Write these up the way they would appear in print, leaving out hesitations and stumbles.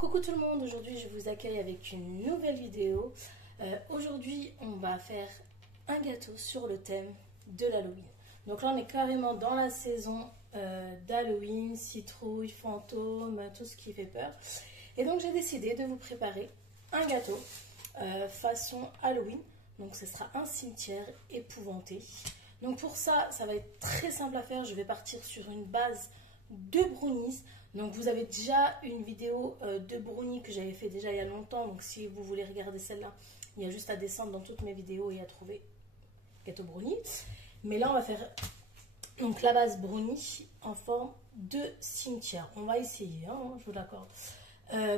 Coucou tout le monde, aujourd'hui je vous accueille avec une nouvelle vidéo. Aujourd'hui on va faire un gâteau sur le thème de l'Halloween. Donc là on est carrément dans la saison d'Halloween, citrouille, fantôme, tout ce qui fait peur. Et donc j'ai décidé de vous préparer un gâteau façon Halloween. Donc ce sera un cimetière épouvanté. Donc pour ça, ça va être très simple à faire. Je vais partir sur une base de brownies. Donc vous avez déjà une vidéo de brownies que j'avais fait déjà il y a longtemps. Donc si vous voulez regarder celle-là, il y a juste à descendre dans toutes mes vidéos et à trouver gâteau brownie. Mais là on va faire donc la base brownie en forme de cimetière. On va essayer, hein, je vous l'accorde.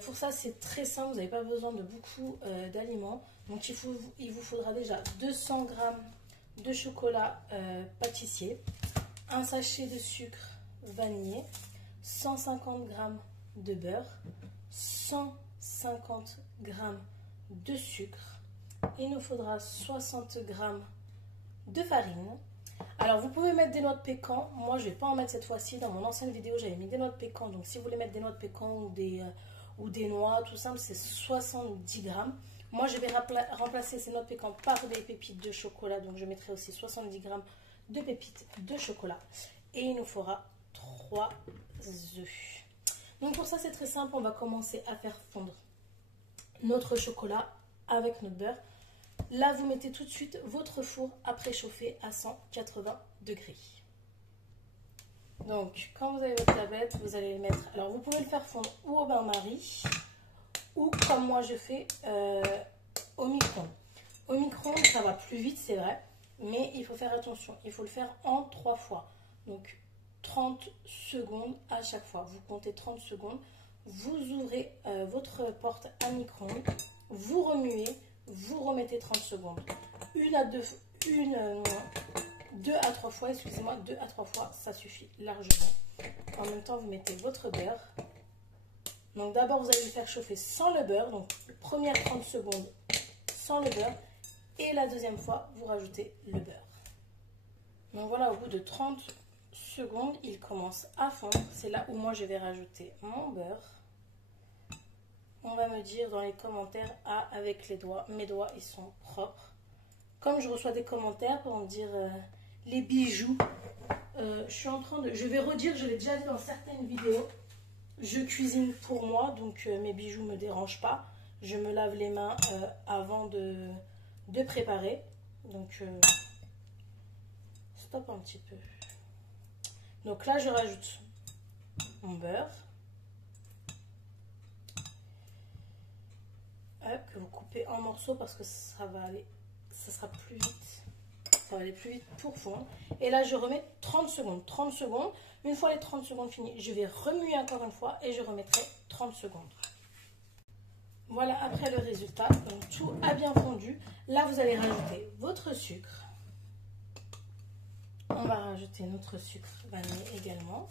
Pour ça c'est très simple, vous n'avez pas besoin de beaucoup d'aliments. Donc il vous faudra déjà 200 g de chocolat pâtissier, un sachet de sucre vanillé, 150 g de beurre, 150 g de sucre. Il nous faudra 60 g de farine. Alors vous pouvez mettre des noix de pécan. Moi je ne vais pas en mettre cette fois-ci. Dans mon ancienne vidéo j'avais mis des noix de pécan. Donc si vous voulez mettre des noix de pécan ou des noix, tout simple, c'est 70 g. Moi je vais remplacer ces noix de pécan par des pépites de chocolat. Donc je mettrai aussi 70 g de pépites de chocolat. Et il nous faudra 3 œufs. Donc pour ça c'est très simple. On va commencer à faire fondre notre chocolat avec notre beurre. Là vous mettez tout de suite votre four à préchauffer à 180 degrés. Donc quand vous avez votre tablette, vous allez le mettre. Alors vous pouvez le faire fondre ou au bain-marie ou comme moi je fais au micro-ondes. Au micro-ondes ça va plus vite, c'est vrai, mais il faut faire attention. Il faut le faire en 3 fois. Donc 30 secondes à chaque fois. Vous comptez 30 secondes. Vous ouvrez votre porte à micro-ondes. Vous remuez. Vous remettez 30 secondes. 2 à 3 fois, excusez-moi, 2 à 3 fois, ça suffit largement. En même temps, vous mettez votre beurre. Donc d'abord, vous allez le faire chauffer sans le beurre. Donc première 30 secondes sans le beurre. Et la deuxième fois, vous rajoutez le beurre. Donc voilà, au bout de 30 secondes, il commence à fondre. C'est là où moi, je vais rajouter mon beurre. On va me dire dans les commentaires, ah, avec les doigts, mes doigts, ils sont propres. Comme je reçois des commentaires pour me dire les bijoux, je vais redire, je l'ai déjà dit dans certaines vidéos, je cuisine pour moi, donc mes bijoux ne me dérangent pas. Je me lave les mains avant de préparer. Donc, stop un petit peu. Donc là, je rajoute mon beurre. Que vous coupez en morceaux parce que ça sera plus vite. Ça va aller plus vite pour fondre. Et là, je remets 30 secondes. 30 secondes. Une fois les 30 secondes finies, je vais remuer encore une fois et je remettrai 30 secondes. Voilà, après le résultat. Donc, tout a bien fondu. Là, vous allez rajouter votre sucre. On va rajouter notre sucre vanillé également.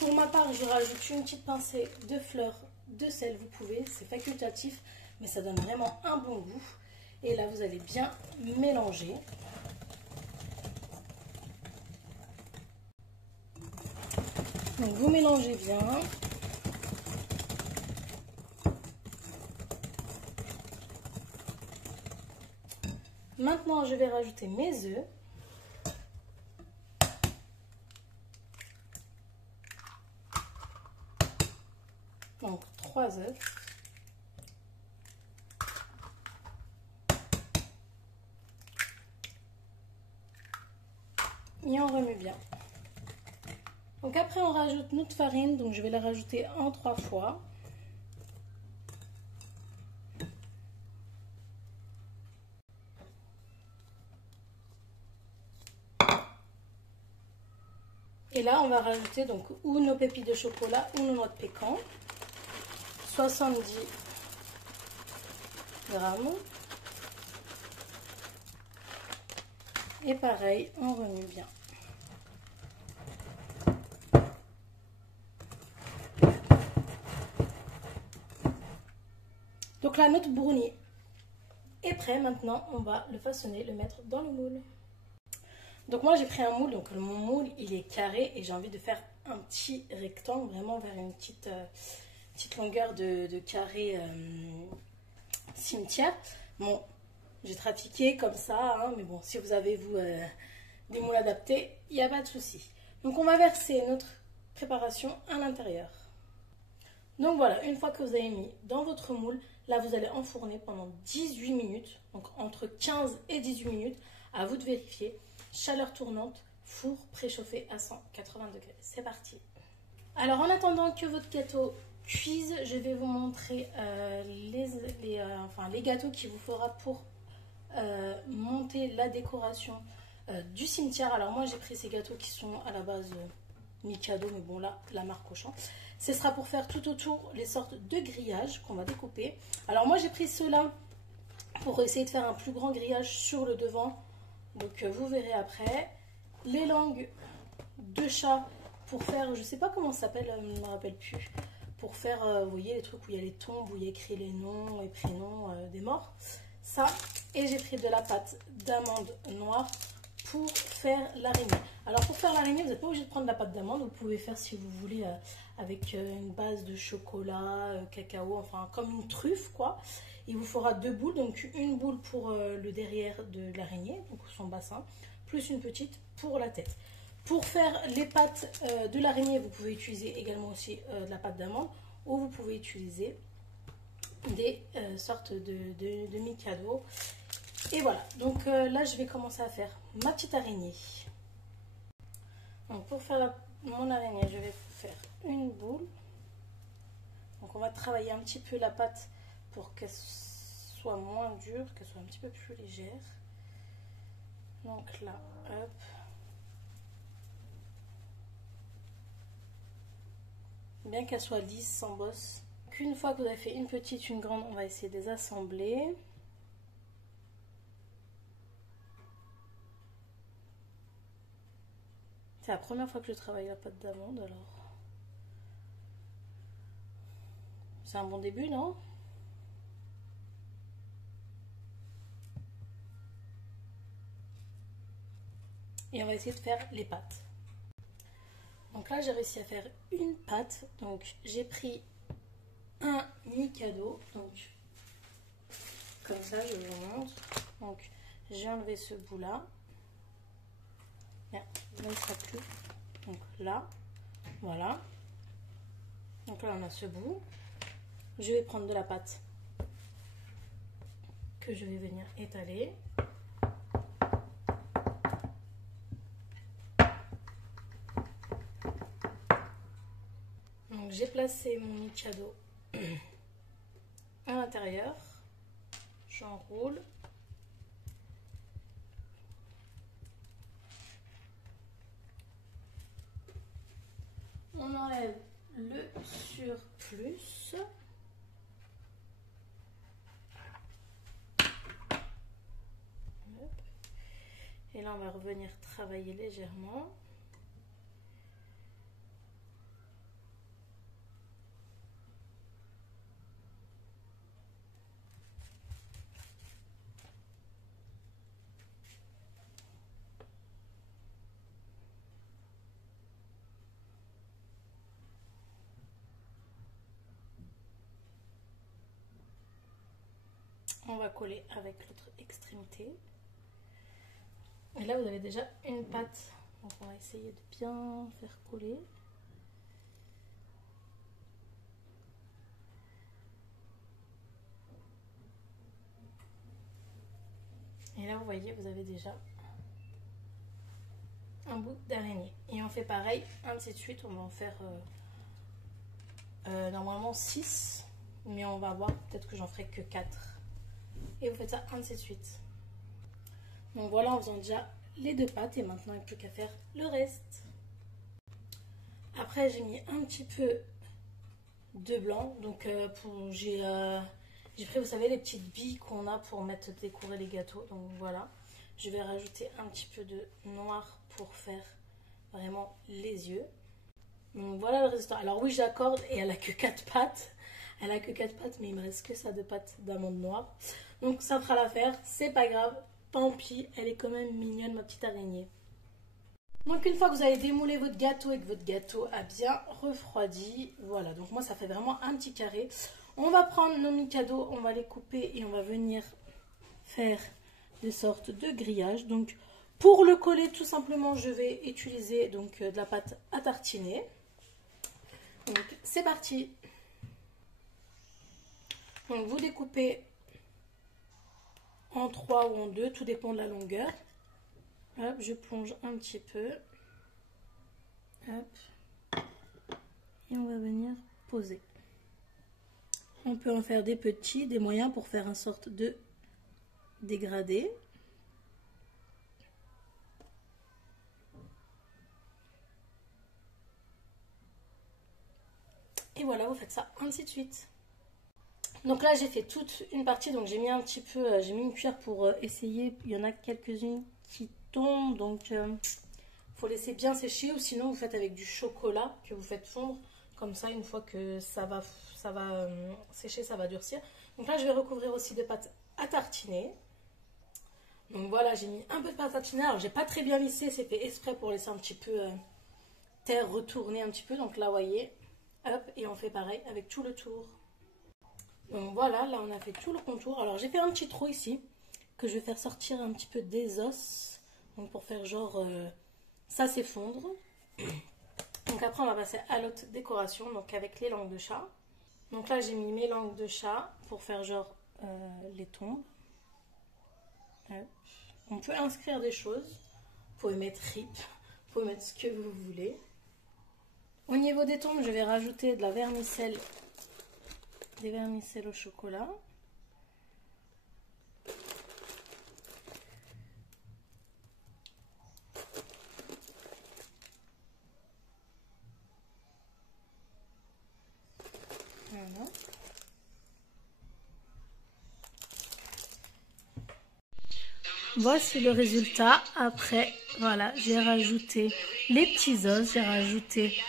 Pour ma part, je rajoute une petite pincée de fleur de sel. Vous pouvez, c'est facultatif, mais ça donne vraiment un bon goût. Et là, vous allez bien mélanger. Donc, vous mélangez bien. Maintenant, je vais rajouter mes œufs. Donc 3 œufs. Et on remue bien. Donc après on rajoute notre farine. Donc je vais la rajouter en 3 fois. Et là on va rajouter donc ou nos pépites de chocolat ou nos noix de pécan. 70 grammes. Et pareil, on remue bien. Donc là, notre brownie est prêt. Maintenant, on va le façonner, le mettre dans le moule. Donc moi j'ai pris un moule, donc mon moule il est carré et j'ai envie de faire un petit rectangle, vraiment vers une petite longueur de carré cimetière. Bon, j'ai trafiqué comme ça, hein, mais bon, si vous avez vous des moules adaptés, il n'y a pas de souci. Donc on va verser notre préparation à l'intérieur. Donc voilà, une fois que vous avez mis dans votre moule, là vous allez enfourner pendant 18 minutes, donc entre 15 et 18 minutes, à vous de vérifier. Chaleur tournante, four préchauffé à 180 degrés. C'est parti. Alors en attendant que votre gâteau cuise, je vais vous montrer les gâteaux qu'il vous faudra pour monter la décoration du cimetière. Alors moi j'ai pris ces gâteaux qui sont à la base Mikado, mais bon là la marque Auchan. Ce sera pour faire tout autour les sortes de grillages qu'on va découper. Alors moi j'ai pris ceux-là pour essayer de faire un plus grand grillage sur le devant. Donc vous verrez après. Les langues de chat pour faire, je sais pas comment ça s'appelle, je ne me rappelle plus. Pour faire, vous voyez les trucs où il y a les tombes, où il y a écrit les noms et prénoms des morts. Ça, et j'ai pris de la pâte d'amande noire pour faire l'araignée. Alors pour faire l'araignée, vous n'êtes pas obligé de prendre la pâte d'amande, vous pouvez faire si vous voulez avec une base de chocolat, cacao, enfin comme une truffe quoi. Il vous fera 2 boules, donc une boule pour le derrière de l'araignée, donc son bassin, plus une petite pour la tête. Pour faire les pattes de l'araignée, vous pouvez utiliser également aussi de la pâte d'amande ou vous pouvez utiliser des sortes de Mikado. Et voilà, donc là je vais commencer à faire ma petite araignée. Donc pour faire mon araignée, je vais faire une boule. Donc on va travailler un petit peu la pâte pour qu'elle soit moins dure, qu'elle soit un petit peu plus légère. Donc là, hop. Bien qu'elle soit lisse, sans bosse. Donc une fois que vous avez fait une petite, une grande, on va essayer de les assembler. C'est la première fois que je travaille la pâte d'amande, alors c'est un bon début, non? Et on va essayer de faire les pâtes. Donc là j'ai réussi à faire une pâte. Donc j'ai pris un Mikado, donc comme ça je vous montre. Donc j'ai enlevé ce bout là. Merde, là il sera plus. Donc là, voilà. Donc là on a ce bout. Je vais prendre de la pâte que je vais venir étaler. Donc j'ai placé mon Mikado à l'intérieur. J'enroule. On enlève le surplus. Et là, on va revenir travailler légèrement. On va coller avec l'autre extrémité. Et là, vous avez déjà une pâte. Donc, on va essayer de bien faire coller. Et là, vous voyez, vous avez déjà un bout d'araignée. Et on fait pareil, ainsi de suite. On va en faire normalement 6. Mais on va voir, peut-être que j'en ferai que 4. Et vous faites ça ainsi de suite. Donc voilà, en faisant déjà les 2 pâtes. Et maintenant, il n'y a plus qu'à faire le reste. Après, j'ai mis un petit peu de blanc. Donc j'ai pris, vous savez, les petites billes qu'on a pour mettre décorer les gâteaux. Donc voilà, je vais rajouter un petit peu de noir pour faire vraiment les yeux. Donc voilà le résultat. Alors oui, j'accorde et elle a que 4 pattes. Elle a que 4 pattes, mais il me reste que ça de pâte d'amande noire. Donc ça fera l'affaire, c'est pas grave, tant pis, elle est quand même mignonne ma petite araignée. Donc une fois que vous avez démoulé votre gâteau et que votre gâteau a bien refroidi, voilà, donc moi ça fait vraiment un petit carré. On va prendre nos Mikado, on va les couper et on va venir faire des sortes de grillages. Donc pour le coller tout simplement je vais utiliser donc de la pâte à tartiner. Donc c'est parti. Donc vous découpez en 3 ou en 2, tout dépend de la longueur. Hop, je plonge un petit peu. Hop. Et on va venir poser. On peut en faire des petits, des moyens pour faire une sorte de dégradé. Et voilà, vous faites ça ainsi de suite. Donc là j'ai fait toute une partie, donc j'ai mis un petit peu, j'ai mis une cuillère pour essayer. Il y en a quelques-unes qui tombent, donc faut laisser bien sécher, ou sinon vous faites avec du chocolat que vous faites fondre. Comme ça, une fois que ça va sécher, ça va durcir. Donc là je vais recouvrir aussi de pâte à tartiner. Donc voilà, j'ai mis un peu de pâte à tartiner. Alors j'ai pas très bien lissé, c'est fait exprès pour laisser un petit peu terre retourner un petit peu. Donc là, vous voyez, hop, et on fait pareil avec tout le tour. Donc voilà, là on a fait tout le contour. Alors j'ai fait un petit trou ici que je vais faire sortir un petit peu des os. Donc pour faire genre ça s'effondre. Donc après on va passer à l'autre décoration, donc avec les langues de chat. Donc là j'ai mis mes langues de chat pour faire genre les tombes. On peut inscrire des choses. Vous pouvez mettre RIP, vous pouvez mettre ce que vous voulez. Au niveau des tombes, je vais rajouter de la vermicelle. Des vermicelles au chocolat. Voilà. Voici le résultat après. Voilà, j'ai rajouté les petits os, j'ai rajouté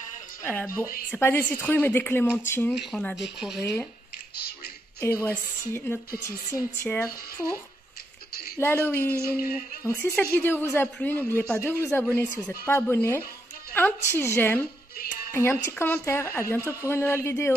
bon, c'est pas des citrouilles mais des clémentines qu'on a décorées. Et voici notre petit cimetière pour l'Halloween. Donc si cette vidéo vous a plu, n'oubliez pas de vous abonner si vous n'êtes pas abonné. Un petit j'aime et un petit commentaire. À bientôt pour une nouvelle vidéo.